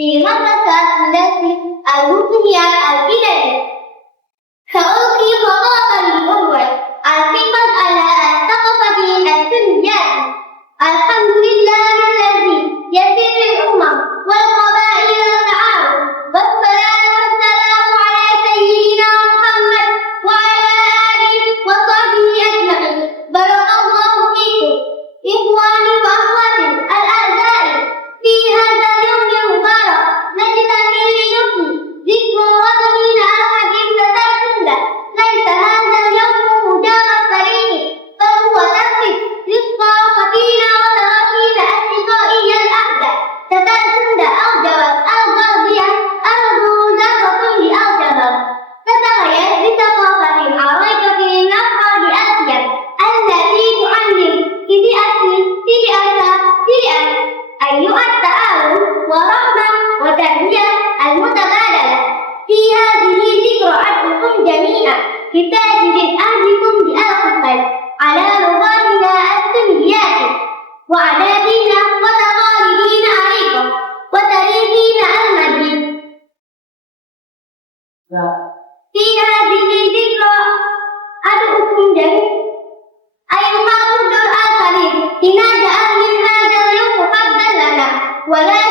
في المدرسة التي هي البداية. سألقي خطابا الأول الفقه على الثقافة التونسية. الحمد لله الذي يسر الأمم والقبائل والتعاون، والصلاة والسلام على سيدنا محمد وعلى آله وصحبه أجمعين. بارك الله فيكم إخواني وأخواتي الأعزاء. في هذا اليوم المبارك نجتمع لنحيي ذكر وطننا الحبيب تتسنى. ليس هذا اليوم مجرد تاريخ، بل هو تحقيق رزق وقتنا وتراكيب أصدقائي الأعزاء. تتسنى أوجبت الغربية أرض زهرة لأوجبت. تتغير بثقافة عريقة الأفراد أسيا التي تعلم أيها التعاون ورحمة وتهنئة المتبادلة. في هذه الذكرى أدعوكم جميعا لتجديد عهدكم بالخطة على رضانا التونسية وعاداتنا وتقاليدنا عليكم وتاريخنا المجيد. في هذه الذكرى أدعوكم جميعا أيها الحضور الكريم لنجعل من هذا اليوم فضلا لنا ولا